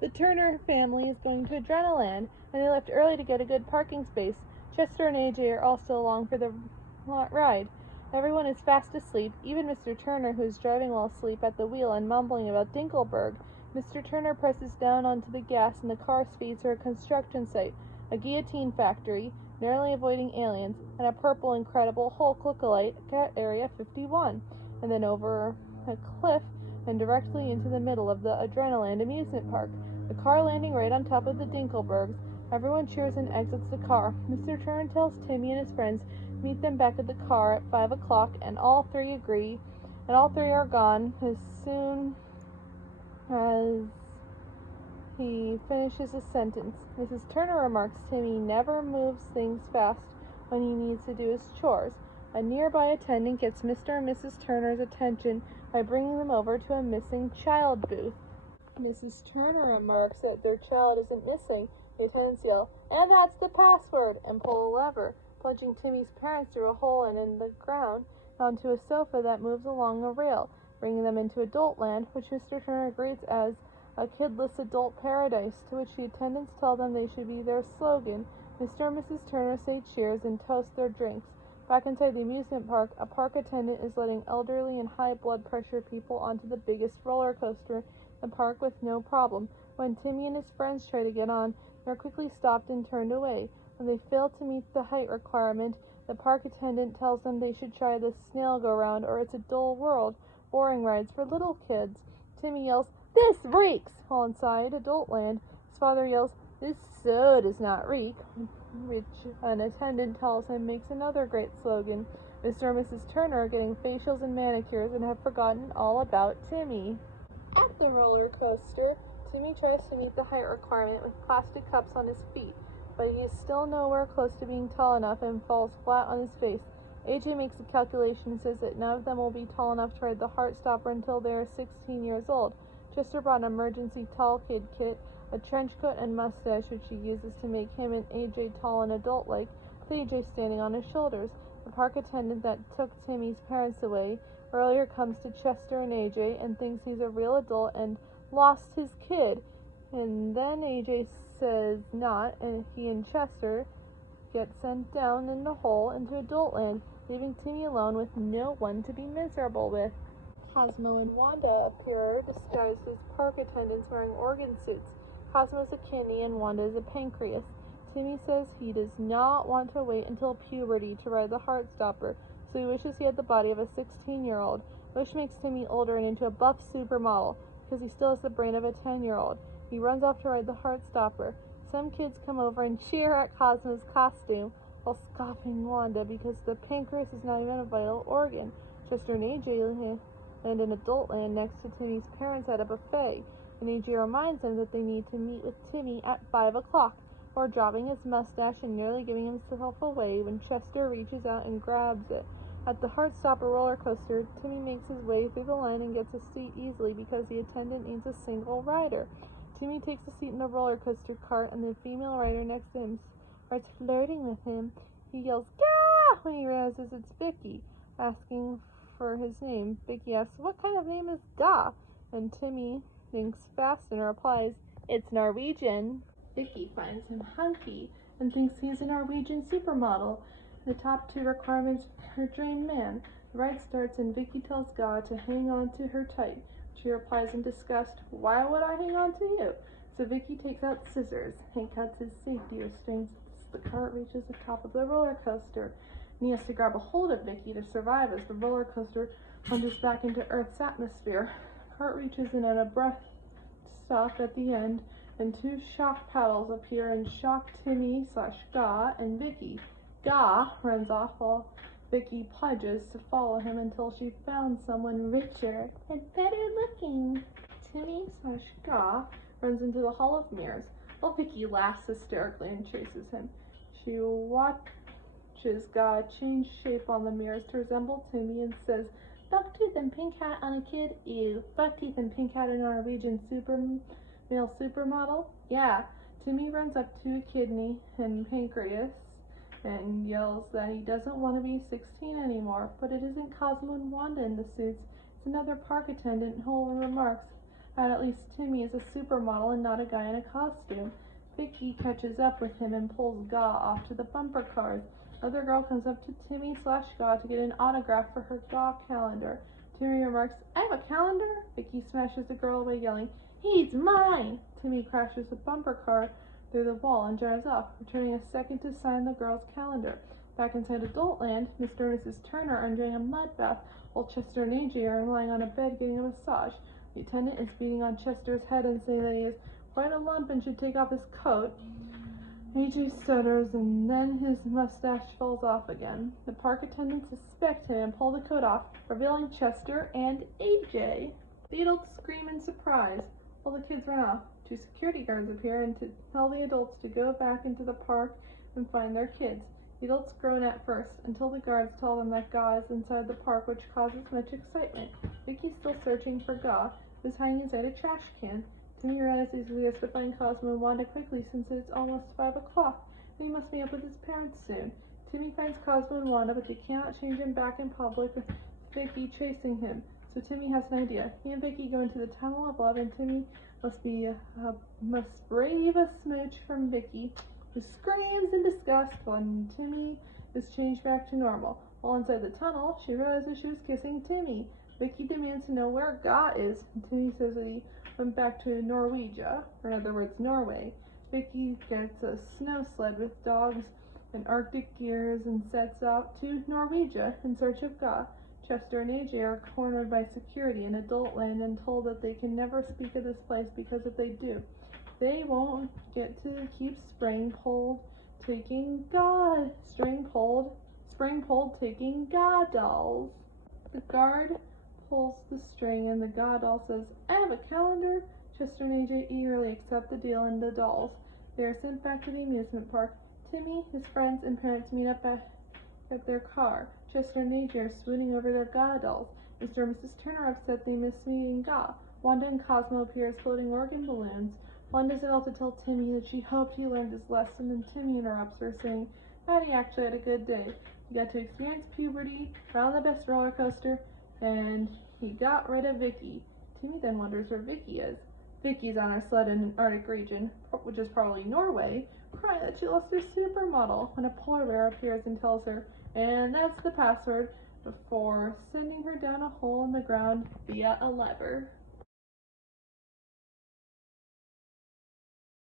The Turner family is going to Adrenaland, and they left early to get a good parking space. Chester and AJ are all still along for the ride. Everyone is fast asleep, even Mr. Turner, who is driving while asleep at the wheel and mumbling about Dinkelberg. Mr. Turner presses down onto the gas, and the car speeds for a construction site, a guillotine factory, narrowly avoiding aliens, and a purple incredible Hulk lookalike at Area 51, and then over a cliff and directly into the middle of the Adrenaland amusement park, the car landing right on top of the Dinkelbergs. Everyone cheers and exits the car. Mr. Turner tells Timmy and his friends to meet them back at the car at 5 o'clock, and all three agree, and all three are gone as soon as he finishes a sentence. Mrs. Turner remarks Timmy never moves things fast when he needs to do his chores. A nearby attendant gets Mr. and Mrs. Turner's attention by bringing them over to a missing child booth. Mrs. Turner remarks that their child isn't missing. The attendants yell, "And that's the password!" and pull a lever, plunging Timmy's parents through a hole in the ground onto a sofa that moves along a rail, bringing them into Adultland, which Mr. Turner greets as a kidless adult paradise, to which the attendants tell them they should be their slogan. Mr. and Mrs. Turner say cheers and toast their drinks. Back inside the amusement park, a park attendant is letting elderly and high blood pressure people onto the biggest roller coaster in the park with no problem. When Timmy and his friends try to get on, they are quickly stopped and turned away. When they fail to meet the height requirement, the park attendant tells them they should try the snail go-round or It's a Dull World, boring rides for little kids. Timmy yells, "This reeks!" while inside Adultland, his father yells, "This so does not reek," which an attendant tells him makes another great slogan. Mr. and Mrs. Turner are getting facials and manicures and have forgotten all about Timmy. At the roller coaster, Timmy tries to meet the height requirement with plastic cups on his feet, but he is still nowhere close to being tall enough and falls flat on his face. AJ makes a calculation and says that none of them will be tall enough to ride the Heartstopper until they are 16 years old. Chester brought an emergency tall kid kit, a trench coat and mustache, which he uses to make him and AJ tall and adult-like, with AJ standing on his shoulders. The park attendant that took Timmy's parents away earlier comes to Chester and AJ and thinks he's a real adult and lost his kid. And then AJ says not, and he and Chester get sent down in the hole into Adultland, leaving Timmy alone with no one to be miserable with. Cosmo and Wanda appear disguised as park attendants wearing organ suits. Cosmo is a kidney and Wanda is a pancreas. Timmy says he does not want to wait until puberty to ride the Heartstopper, so he wishes he had the body of a 16-year-old, which makes Timmy older and into a buff supermodel, because he still has the brain of a 10-year-old. He runs off to ride the Heartstopper. Some kids come over and cheer at Cosmo's costume, while scoffing Wanda because the pancreas is not even a vital organ. Chester and AJ land in Adultland next to Timmy's parents at a buffet, and AJ reminds them that they need to meet with Timmy at 5 o'clock, or dropping his mustache and nearly giving himself away when Chester reaches out and grabs it. At the Heartstopper roller coaster, Timmy makes his way through the line and gets a seat easily because the attendant needs a single rider. Timmy takes a seat in the roller coaster cart, and the female rider next to him starts flirting with him. He yells, "Gah!" when he realizes it's Vicky, asking for his name. Vicky asks, "What kind of name is Gah?" And Timmy thinks fast and replies, "It's Norwegian." Vicky finds him hunky and thinks he is a Norwegian supermodel. The top two requirements for a drained man. The ride starts and Vicky tells Gah to hang on to her tight. She replies in disgust, "Why would I hang on to you?" So Vicky takes out scissors and cuts his safety restraints as the cart reaches the top of the roller coaster. And he has to grab a hold of Vicky to survive as the roller coaster plunges back into Earth's atmosphere. The cart reaches an abrupt stop at the end, and two shock paddles appear and shock Timmy/Gah and Vicky. Gah runs off while Vicky pledges to follow him until she found someone richer and better looking. Timmy/Gah runs into the Hall of Mirrors while Vicky laughs hysterically and chases him. She watches Gah change shape on the mirrors to resemble Timmy and says, "Bucktooth and pink hat on a kid? Ew. Bucktooth and pink hat on a Norwegian male supermodel? Yeah." Timmy runs up to a kidney and pancreas and yells that he doesn't want to be 16 anymore, but it isn't Cosmo and Wanda in the suits. It's another park attendant who remarks, At least Timmy is a supermodel and not a guy in a costume. Vicky catches up with him and pulls Gaw off to the bumper cars. Another girl comes up to Timmy/Gaw to get an autograph for her Gaw calendar. Timmy remarks, "I have a calendar?" Vicky smashes the girl away, yelling, "He's mine!" Timmy crashes the bumper car through the wall and drives off, returning a second to sign the girl's calendar. Back inside Adultland, Mr. and Mrs. Turner are enjoying a mud bath, while Chester and AJ are lying on a bed getting a massage. The attendant is beating on Chester's head and saying that he is quite a lump and should take off his coat. AJ stutters and then his mustache falls off again. The park attendants suspect him and pull the coat off, revealing Chester and AJ. The adults scream in surprise, while the kids run off. Two security guards appear and to tell the adults to go back into the park and find their kids. The adults groan at first, until the guards tell them that Gaw is inside the park, which causes much excitement. Vicky's still searching for Gaw, who is hiding inside a trash can. Timmy realizes he has to find Cosmo and Wanda quickly since it's almost 5 o'clock, and he must meet up with his parents soon. Timmy finds Cosmo and Wanda, but they cannot change him back in public with Vicky chasing him. So Timmy has an idea. He and Vicky go into the tunnel of love, and Timmy must brave a smooch from Vicky, who screams in disgust when Timmy is changed back to normal. While inside the tunnel, she realizes she was kissing Timmy. Vicky demands to know where Gaw is, and Timmy says that he went back to Norwegia, or in other words, Norway. Vicky gets a snow sled with dogs and Arctic gears and sets out to Norwegia in search of Gaw. Chester and AJ are cornered by security in Adultland and told that they can never speak of this place because if they do, they won't get to keep spring pulled taking Gaw dolls. The guard pulls the string and the Gaw doll says, "I have a calendar." Chester and AJ eagerly accept the deal and the dolls. They are sent back to the amusement park. Timmy, his friends, and parents meet up at their car. Chester and AJ are swooning over their Gaw dolls. Mr. and Mrs. Turner are upset they miss meeting Gaw. Wanda and Cosmo appear as floating organ balloons. Wanda's about to tell Timmy that she hoped he learned his lesson, and Timmy interrupts her, saying that he actually had a good day. He got to experience puberty, ride on the best roller coaster, and he got rid of Vicky. Timmy then wonders where Vicky is. Vicky's on her sled in an Arctic region, which is probably Norway, crying that she lost her supermodel when a polar bear appears and tells her, and that's the password, before sending her down a hole in the ground via a lever.